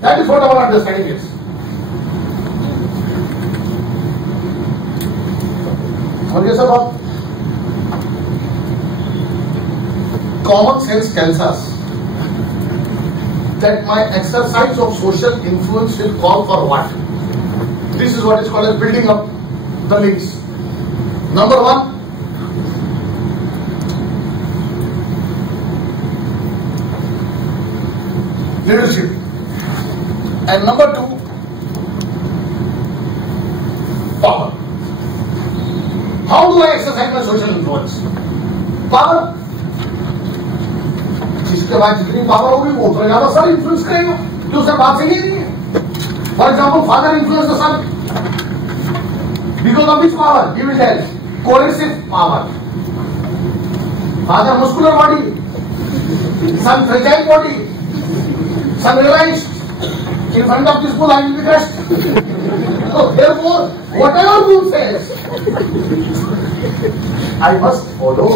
That is what our understanding is. समझिए सब आप? Common sense tells us that my exercise of social influence will call for what? This is what is called as building up the links. Number one, leadership. And number two, power. How do I exercise my social influence? Power. जिसके बाद जितनी power होगी वो उतना ज्यादा sir influence करेगा, जो उसने बात से नहीं है. For example, father influence the son because of which power? He will tell cohesive power. Father muscular body, son fragile body, son realised in front of this bull I will be crushed. So therefore, whatever bull says, I must follow.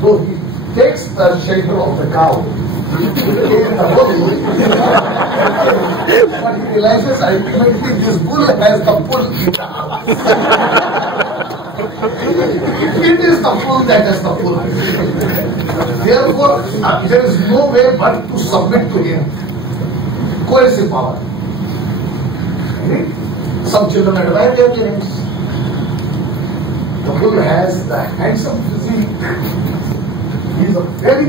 So he takes the shelter of the cow. But he realizes ultimately this bull has the bull in the house. It is the bull that has the bull. Therefore, there is no way but to submit to him. Coercive power. Some children admire their parents. The bull has the handsome physique. He is a very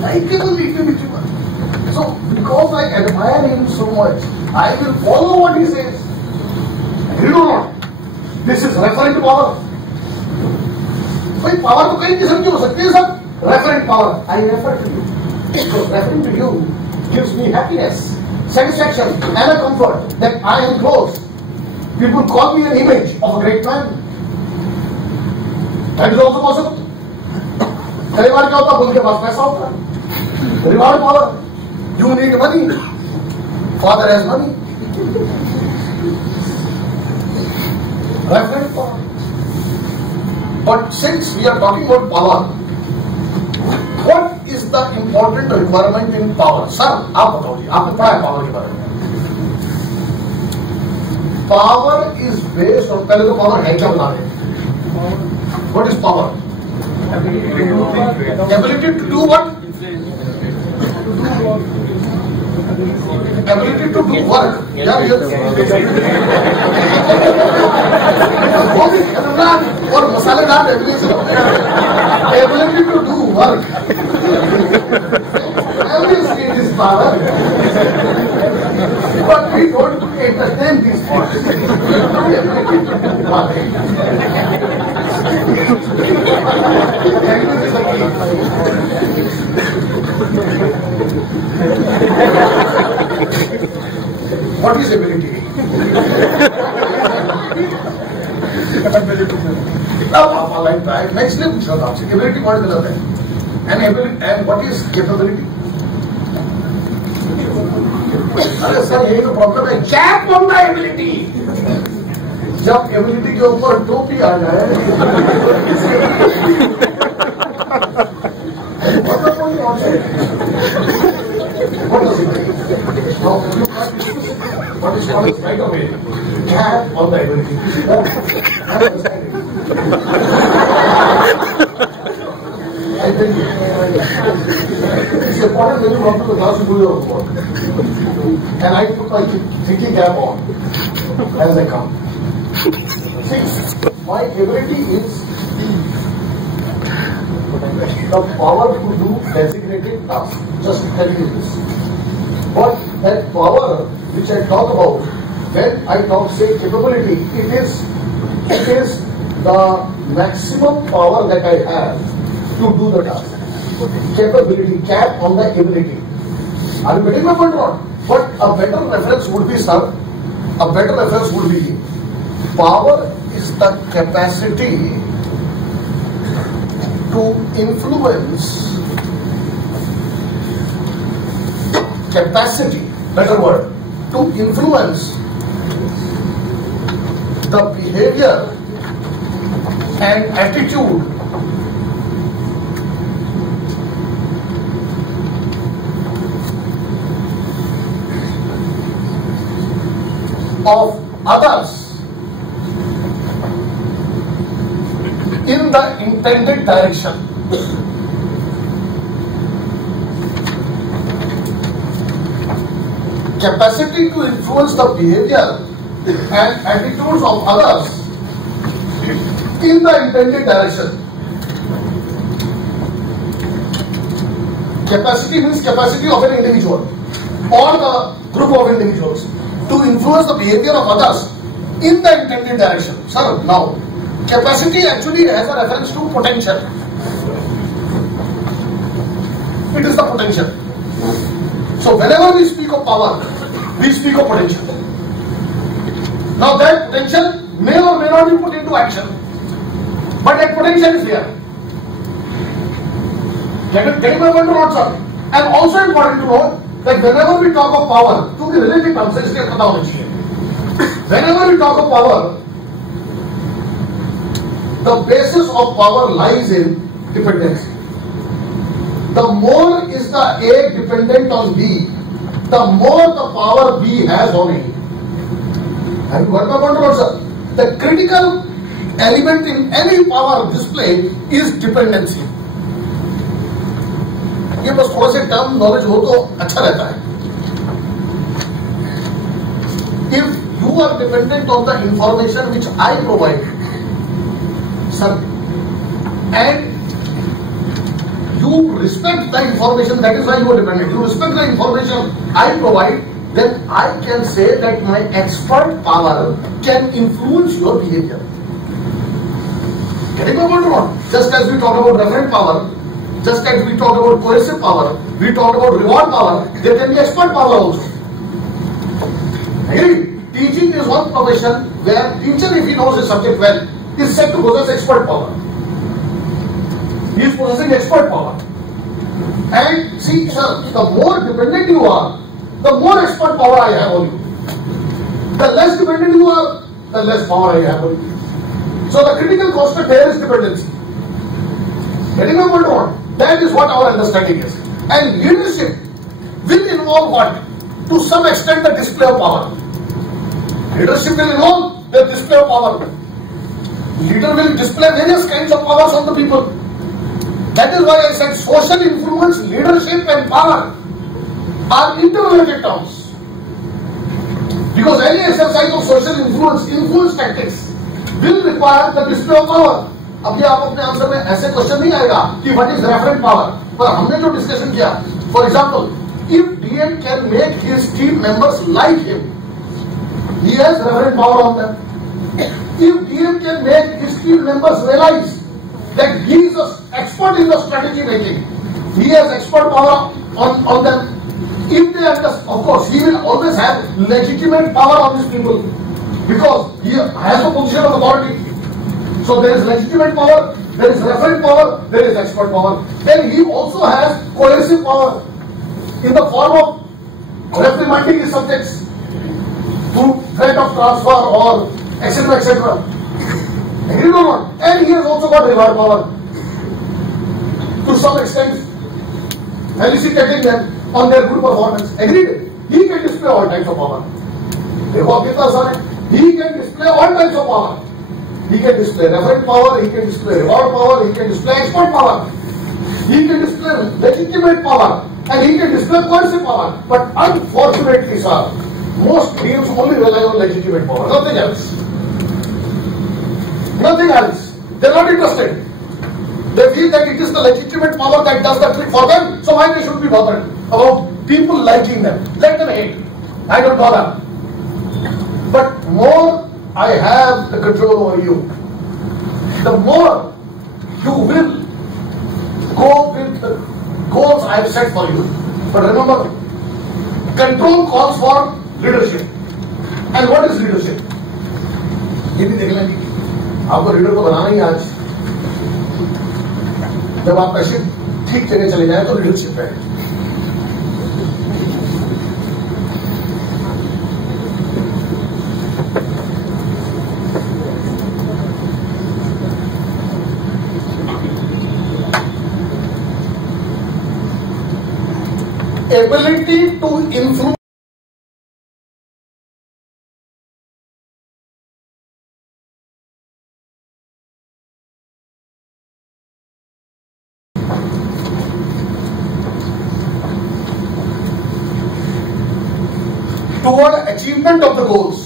likable individual. So, because I admire him so much, I will follow what he says. You know not. This is referring to power. भाई power तो कई किस्म की हो सकती है sir. Referent power. I refer to you. Because referring to you gives me happiness, satisfaction, and a comfort that I am close. People call me an image of a great man. That is also possible. कई बार क्या होता है, उनके पास पैसा होता है, reward power. You need money. Father has money. Referent power. But since we are talking about power, what is the important requirement in power? Sir, आप बताओ जी, आपने पढ़ा है पावर के बारे में. Power is based on, पहले तो पावर है क्या बता रहे. What is power? Ability to do what? Ability to do work. और मसालेदार ability to do work. Every state is power. But we don't entertain these points. What is ability? मैं इसलिए पूछ रहा था आपसे, एबिलिटी वर्ड गलत है. And what is capability? अरे सर यही तो प्रॉब्लम है. Chap on the ability. जब एबिलिटी के ऊपर टोपी आ जाए what is called right away. Cap on the ability. I think it's important when you come to the class to do your work. And I put my thinking cap on as I come. See, my ability is the power to do designated tasks. Just telling you this. But that power which I talk about, when I talk say capability, it is the maximum power that I have to do the task. Capability, cap on the ability. Are you getting my point or not? But a better reference would be, sir, a better reference would be, power is the capacity to influence, capacity, better word, to influence the behavior and attitude of others in the intended direction. Capacity to influence the behavior and attitudes of others in the intended direction. Capacity means capacity of an individual or the group of individuals to influence the behavior of others in the intended direction. Sir, now, capacity actually has a reference to potential. It is the potential. So whenever we speak of power, we speak of potential. Now that potential may or may not be put into action, but that potential is there. Getting my point or not, sir? And also important to know that whenever we talk of power, to be relative terms, इसलिए पता होना चाहिए. Whenever we talk of power, the basis of power lies in dependency. The more is the A dependent on B, the more the power B has on A. Have you got my point or not, sir? The critical element in any power display is dependency. ये बस थोड़ा से term knowledge हो तो अच्छा रहता है. If you are dependent on the information which I provide, sir, and you respect the information, that is why you are dependent. You respect the information I provide, then I can say that my expert power can influence your behavior. Getting my point or not? Just as we talk about referent power, just as we talk about coercive power, we talk about reward power, there can be expert power also. Teaching is one profession where teacher, if he knows his subject well, is said to possess expert power. He is possessing expert power. And see, sir, the more dependent you are, the more expert power I have on you. The less dependent you are, the less power I have on you. So the critical constant there is dependency. Getting my point on? That is what our understanding is. And leadership will involve what? To some extent the display of power. Leadership will involve the display of power. Leader will display various kinds of powers on the people. That is why I said social influence, leadership and power are interrelated terms. Because any exercise of social influence tactics will require the display of power. अभी आप अपने answer में ऐसे question नहीं आएगा कि what is referent power, पर हमने जो डिस्कशन किया, for example, if DM can make his team members like him, he has referent power on them. If DM can make his team members realize that he is an expert in the strategy making, he has expert power on them. If they understand, of course, he will always have legitimate power on his people because he has a position of authority. So there is legitimate power, there is referent power, there is expert power. Then he also has coercive power in the form of reprimanding his subjects through threat of transfer or etc. etc. Agreed or not? And he has also got reward power to some extent, felicitating them on their good performance. Agreed? He can display all types of power. He can display all types of power. He can display referent power, he can display reward power, he can display expert power. He can display legitimate power and he can display coercive power. But unfortunately, sir, most teams only rely on legitimate power, nothing else. Nothing else. They are not interested. They feel that it is the legitimate power that does the trick for them, so why they should be bothered about people liking them. Let them hate. I don't bother. But more I have the control over you, the more you will go with the goals I have set for you. But remember, control calls for leadership. And what is leadership? ये भी देख लेंगे. आपको leader को बनाना ही आज. जब आपका ship ठीक जगह चले जाए तो लीडरशिप है. Ability to influence toward achievement of the goals.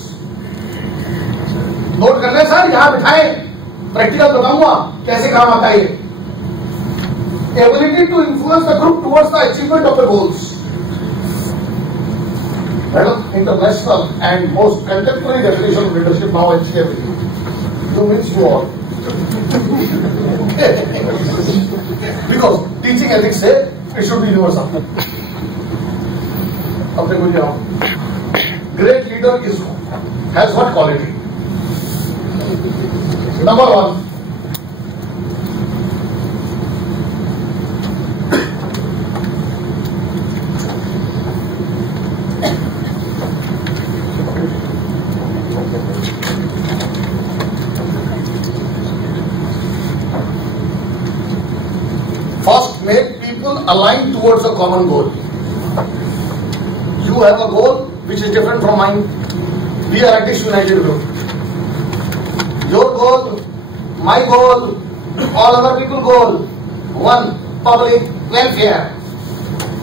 Note कर ले सर, यहां बिठाएं, प्रैक्टिकल बताऊंगा कैसे काम आता है ये. Ability to influence the group towards the achievement of the goals. That is international and most contemporary definition of leadership now I share with you. You means you all. Because teaching ethics say it should be universal. अब देखो जी आप, great leader has what quality? Number one, first, make people align towards a common goal. You have a goal which is different from mine. We are at this united group. Your goal, my goal, all other people's goal, one, public welfare.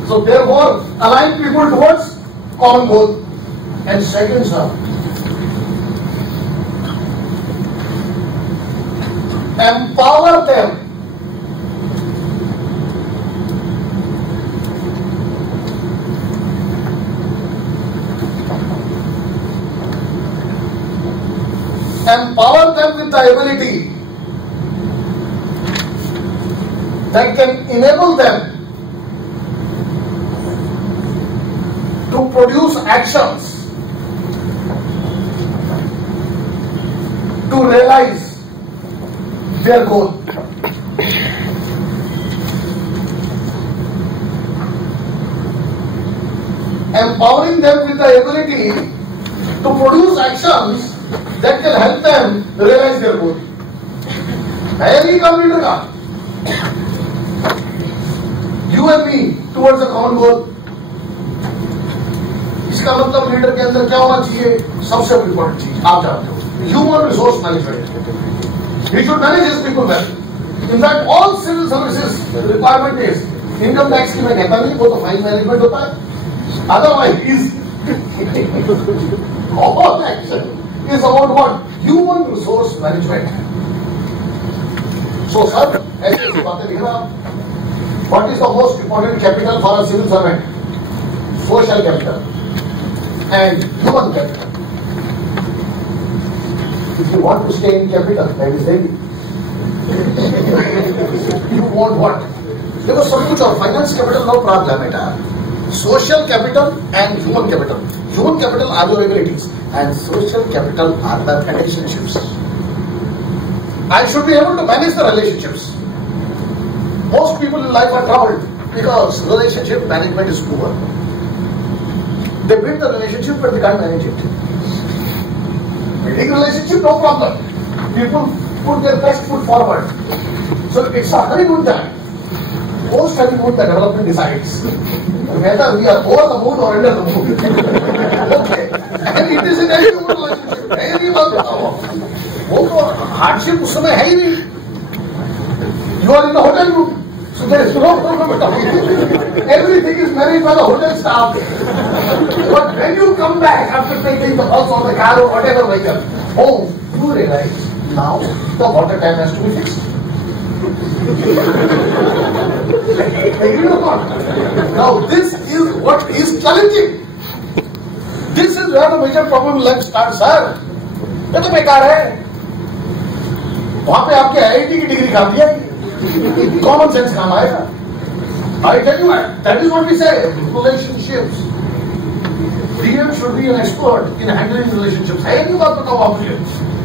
So therefore, align people towards common goal. And second, sir, empower them. Empower them with the ability that can enable them to produce actions to realize their goal. Empowering them with the ability to produce actions that can help them realize their goal. है नहीं कम leader का. You and me towards a common goal. इसका मतलब leader के अंदर क्या होना चाहिए? सबसे इम्पोर्टेंट चीज आप जानते हो, human resource management. He should manage his people well. In fact, all civil services requirement is income tax की मैं कहता नहीं, वो तो फाइन मैनेजमेंट होता है. Otherwise, all action is about what? Human resource management. So, sir, ऐसी बातें लिखना. What is the most important capital for a civil servant? Social capital and human capital. If you want to stay in capital, that is ready. You want what? देखो सब कुछ और finance capital no problem बेटा. Social capital and human capital. Human capital are your abilities and social capital are the relationships. I should be able to manage the relationships. Most people in life are troubled because relationship management is poor. They build the relationship but they can't manage it. Building relationship, no problem. People put their best foot forward. So it's a honeymoon time. Post honeymoon, the development decides whether we are over the moon or under the moon. Okay. And it is in every human relationship. Every बात बताओ. वो तो hardship उस समय है ही नहीं. You are in the hotel room, so there is no problem at all. Everything is managed by the hotel staff. But when you come back after taking the bus or the car or whatever vehicle home, you realize now the water tank has to be fixed. Agree or not? Now this is what is challenging. This is where the major problem starts, sir. ये तो बेकार है. वहां पे आपके IIT की degree खाती है. Common sense काम आएगा. I tell you that is what we say. Relationships. DM should be an expert in handling relationships. है नहीं बात बताओ आप मुझे.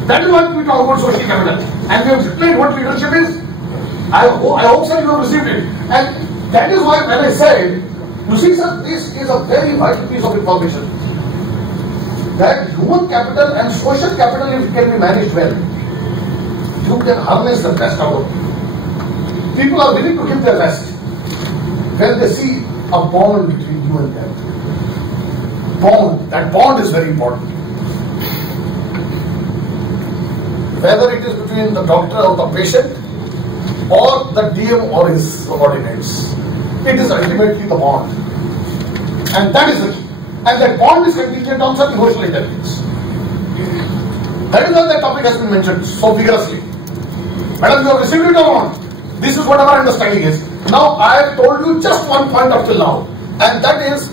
That is what we talk about social capital. And we have explained what leadership is. I hope sir you have received it. And that is why when I said, you see sir, this is a very vital piece of information. That human capital and social capital, if it can be managed well, you can harness the best out of it. People are willing to give their best when they see a bond between you and them. Bond, that bond is very important. Whether it is between the doctor or the patient, or the DM or his subordinates, it is ultimately the bond. And that is the key. and that bond is contingent on some emotional intelligence. That is why that topic has been mentioned so vigorously. Madam, you have received it or not? This is what our understanding is. Now, I have told you just one point up till now, and that is,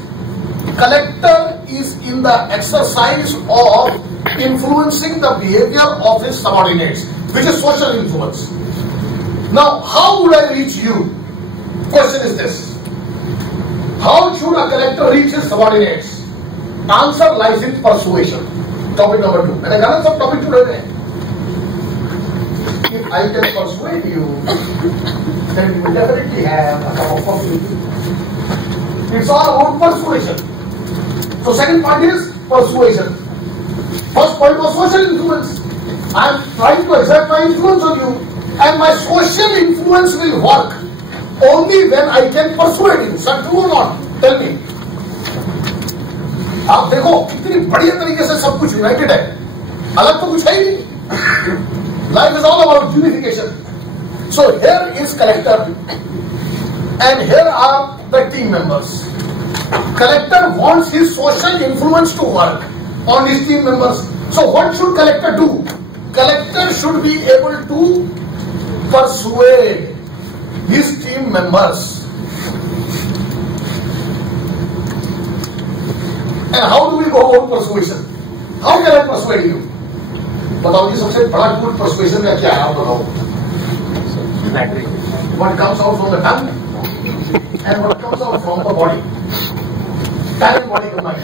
collector is in the exercise of influencing the behavior of his subordinates, which is social influence. Now, how would I reach you? Question is this: how should a collector reach his subordinates? Answer lies in persuasion. Topic number 2. And I got some topic today. If I can persuade you, then you will definitely have a cup of coffee. It's all about persuasion. So second part is persuasion. First point was social influence. I am trying to exert my influence on you, and my social influence will work only when I can persuade you. Sir, true or not? Tell me. आप देखो कितनी बढ़िया तरीके से सब कुछ United है, अलग तो कुछ है ही नहीं. Life is all about unification. So here is collector, and here are the team members. Collector wants his social influence to work on his team members. So what should collector do? Collector should be able to persuade his team members. And how do we go about persuasion? How can I persuade you? बताओ जी, सबसे बड़ा good persuasion का क्या है, आप बताओ. What comes out from the tongue and what comes out from the body. Tongue and body combined.